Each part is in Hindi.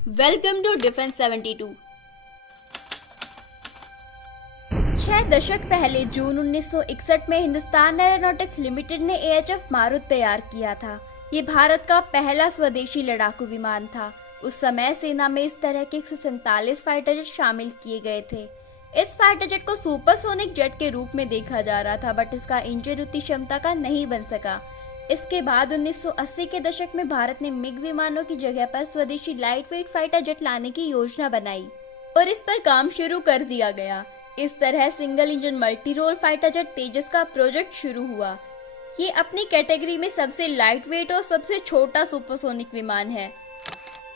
Welcome to defence 72। 6 दशक पहले जून 1961 में हिंदुस्तान एरोनॉटिक्स लिमिटेड ने एएचएफ मारुत तैयार किया था। ये भारत का पहला स्वदेशी लड़ाकू विमान था। उस समय सेना में इस तरह के 147 फाइटर जेट शामिल किए गए थे। इस फाइटर जेट को सुपरसोनिक जेट के रूप में देखा जा रहा था, बट इसका इंजन उतनी क्षमता का नहीं बन सका। इसके बाद 1980 के दशक में भारत ने मिग विमानों की जगह पर स्वदेशी लाइट वेट फाइटर जेट लाने की योजना बनाई और इस पर काम शुरू कर दिया गया। इस तरह single engine multi role fighter jet Tejas का प्रोजेक्ट शुरू हुआ। ये अपनी कैटेगरी में सबसे लाइट वेट और सबसे छोटा सुपरसोनिक विमान है।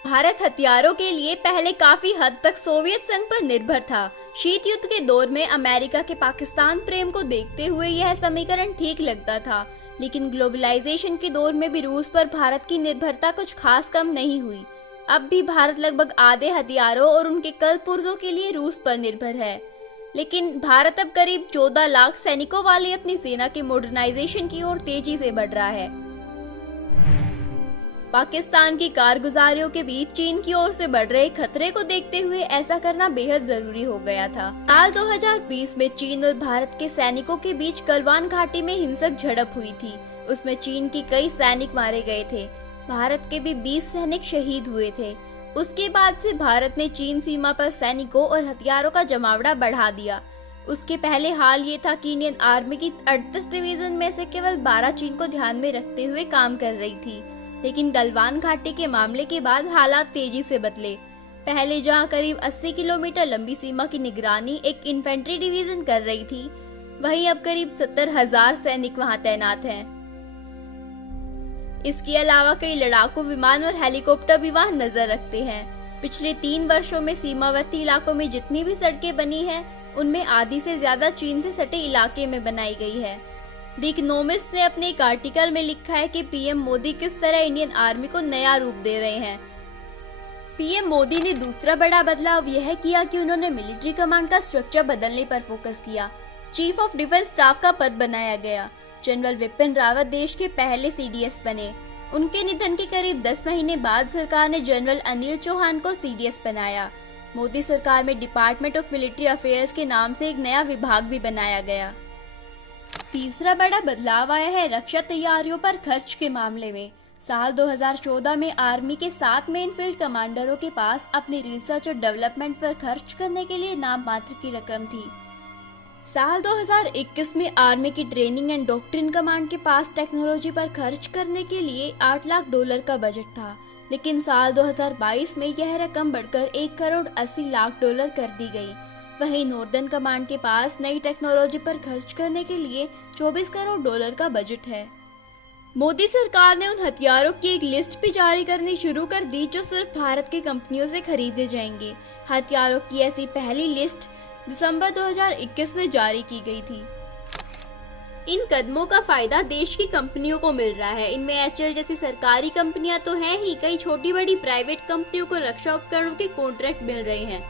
भारत हथियारों के लिए पहले काफी हद तक सोवियत संघ पर निर्भर था। शीत युद्ध के दौर में अमेरिका के पाकिस्तान प्रेम को देखते हुए यह समीकरण ठीक लगता था, लेकिन ग्लोबलाइजेशन के दौर में भी रूस पर भारत की निर्भरता कुछ खास कम नहीं हुई। अब भी भारत लगभग आधे हथियारों और उनके कल पुर्जों के लिए रूस पर निर्भर है, लेकिन भारत अब करीब 14 लाख सैनिकों वाली अपनी सेना के मॉडर्नाइजेशन की ओर तेजी से बढ़ रहा है। पाकिस्तान की कारगुजारियों के बीच चीन की ओर से बढ़ रहे खतरे को देखते हुए ऐसा करना बेहद जरूरी हो गया था। साल 2020 में चीन और भारत के सैनिकों के बीच गलवान घाटी में हिंसक झड़प हुई थी। उसमें चीन के कई सैनिक मारे गए थे। भारत के भी 20 सैनिक शहीद हुए थे। उसके बाद से भारत ने चीन सीमा पर सैनिकों और हथियारों का जमावड़ा बढ़ा दिया। उसके पहले हाल ये था कि इंडियन आर्मी की 38 डिवीजन में से केवल 12 चीन को ध्यान में रखते हुए काम कर रही थी, लेकिन गलवान घाटी के मामले के बाद हालात तेजी से बदले। पहले जहां करीब 80 किलोमीटर लंबी सीमा की निगरानी एक इन्फेंट्री डिवीजन कर रही थी, वहीं अब करीब 70,000 सैनिक वहां तैनात हैं। इसके अलावा कई लड़ाकू विमान और हेलीकॉप्टर भी वहां नजर रखते हैं। पिछले 3 वर्षों में सीमावर्ती इलाकों में जितनी भी सड़कें बनी हैं, उनमें आधी से ज्यादा चीन से सटे इलाके में बनाई गई है। द इकोनॉमिस्ट ने अपने एक आर्टिकल में लिखा है कि पीएम मोदी किस तरह इंडियन आर्मी को नया रूप दे रहे हैं। पीएम मोदी ने दूसरा बड़ा बदलाव यह किया कि उन्होंने मिलिट्री कमांड का स्ट्रक्चर बदलने पर फोकस किया। चीफ ऑफ डिफेंस स्टाफ का पद बनाया गया। जनरल विपिन रावत देश के पहले सीडीएस बने। उनके निधन के करीब 10 महीने बाद सरकार ने जनरल अनिल चौहान को सीडीएस बनाया। मोदी सरकार में डिपार्टमेंट ऑफ मिलिट्री अफेयर्स के नाम से एक नया विभाग भी बनाया गया। तीसरा बड़ा बदलाव आया है रक्षा तैयारियों पर खर्च के मामले में। साल 2014 में आर्मी के 7 मेन फील्ड कमांडरों के पास अपनी रिसर्च और डेवलपमेंट पर खर्च करने के लिए नाम मात्र की रकम थी। साल 2021 में आर्मी की ट्रेनिंग एंड डॉक्ट्रिन कमांड के पास टेक्नोलॉजी पर खर्च करने के लिए $8 लाख का बजट था, लेकिन साल 2022 में यह रकम बढ़कर $1,80,00,000 कर दी गई। वहीं नॉर्दर्न कमांड के पास नई टेक्नोलॉजी पर खर्च करने के लिए $24 करोड़ का बजट है। मोदी सरकार ने उन हथियारों की एक लिस्ट भी जारी करनी शुरू कर दी जो सिर्फ भारत की कंपनियों से खरीदे जाएंगे। हथियारों की ऐसी पहली लिस्ट दिसंबर 2021 में जारी की गई थी। इन कदमों का फायदा देश की कंपनियों को मिल रहा है। इनमें एचएल जैसी सरकारी कंपनियां तो हैं ही, कई छोटी बड़ी प्राइवेट कंपनियों को रक्षा उपकरणों के कॉन्ट्रैक्ट मिल रहे हैं।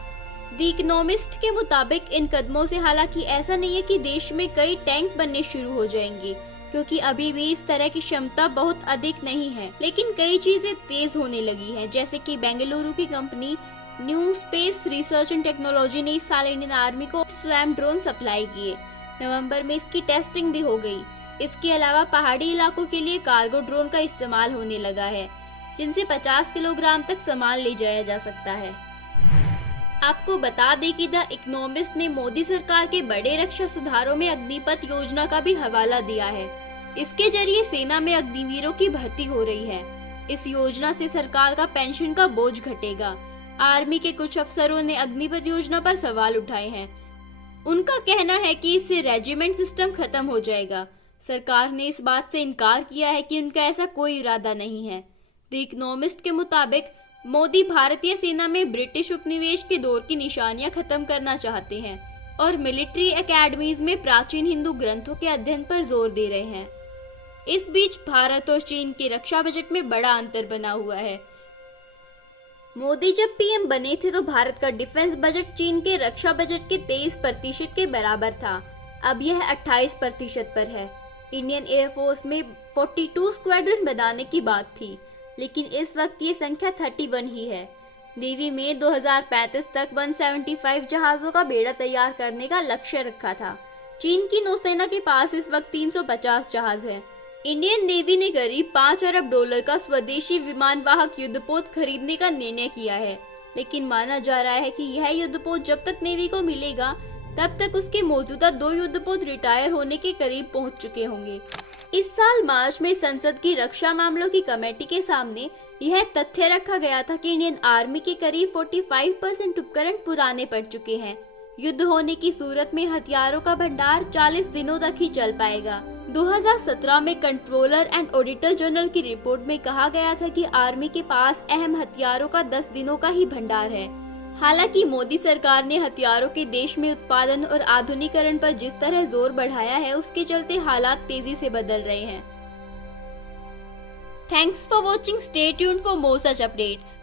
द इकोनॉमिस्ट के मुताबिक इन कदमों से हालांकि ऐसा नहीं है कि देश में कई टैंक बनने शुरू हो जाएंगे, क्योंकि अभी भी इस तरह की क्षमता बहुत अधिक नहीं है, लेकिन कई चीजें तेज होने लगी हैं। जैसे कि बेंगलुरु की company new space research and technology ने इस साल इंडियन आर्मी को स्वयं ड्रोन सप्लाई किए। नवंबर में इसकी टेस्टिंग भी हो गई। इसके अलावा पहाड़ी इलाकों के लिए कार्गो ड्रोन का इस्तेमाल होने लगा है, जिनसे 50 किलोग्राम तक सामान ले जाया जा सकता है। आपको बता दें कि द इकोनॉमिस्ट ने मोदी सरकार के बड़े रक्षा सुधारों में अग्निपथ योजना का भी हवाला दिया है। इसके जरिए सेना में अग्निवीरों की भर्ती हो रही है। इस योजना से सरकार का पेंशन का बोझ घटेगा। आर्मी के कुछ अफसरों ने अग्निपथ योजना पर सवाल उठाए हैं। उनका कहना है कि इससे रेजिमेंट सिस्टम खत्म हो जाएगा। सरकार ने इस बात से इनकार किया है कि उनका ऐसा कोई इरादा नहीं है। द इकोनॉमिस्ट के मुताबिक मोदी भारतीय सेना में ब्रिटिश उपनिवेश के दौर की निशानियां खत्म करना चाहते हैं और मिलिट्री एकेडमीज में प्राचीन हिंदू ग्रंथों के अध्ययन पर जोर दे रहे हैं। इस बीच भारत और चीन के रक्षा बजट में बड़ा अंतर बना हुआ है। मोदी जब पीएम बने थे तो भारत का डिफेंस बजट चीन के रक्षा बजट के 23% के बराबर था। अब यह 28% पर है। इंडियन एयरफोर्स में 42 स्क्वाड्रन बनाने की बात थी, लेकिन इस वक्त ये संख्या 31 ही है। नेवी में 2035 तक 175 जहाजों का बेड़ा तैयार करने का लक्ष्य रखा था। चीन की नौसेना के पास इस वक्त 350 जहाज हैं। इंडियन नेवी ने करीब 5 अरब डॉलर का स्वदेशी विमान वाहक युद्धपोत खरीदने का निर्णय किया है, लेकिन माना जा रहा है कि यह युद्धपोत जब तक नेवी को मिलेगा तब तक उसके मौजूदा 2 युद्धपोत रिटायर होने के करीब पहुंच चुके होंगे। इस साल मार्च में संसद की रक्षा मामलों की कमेटी के सामने यह तथ्य रखा गया था कि इंडियन आर्मी के करीब 45% उपकरण पुराने पड़ चुके हैं। युद्ध होने की सूरत में हथियारों का भंडार 40 दिनों तक ही चल पाएगा। 2017 में कंट्रोलर एंड ऑडिटर जनरल की रिपोर्ट में कहा गया था कि आर्मी के पास अहम हथियारों का 10 दिनों का ही भंडार है। हालांकि मोदी सरकार ने हथियारों के देश में उत्पादन और आधुनिकीकरण पर जिस तरह जोर बढ़ाया है, उसके चलते हालात तेजी से बदल रहे हैं। Thanks for watching, stay tuned for more such updates.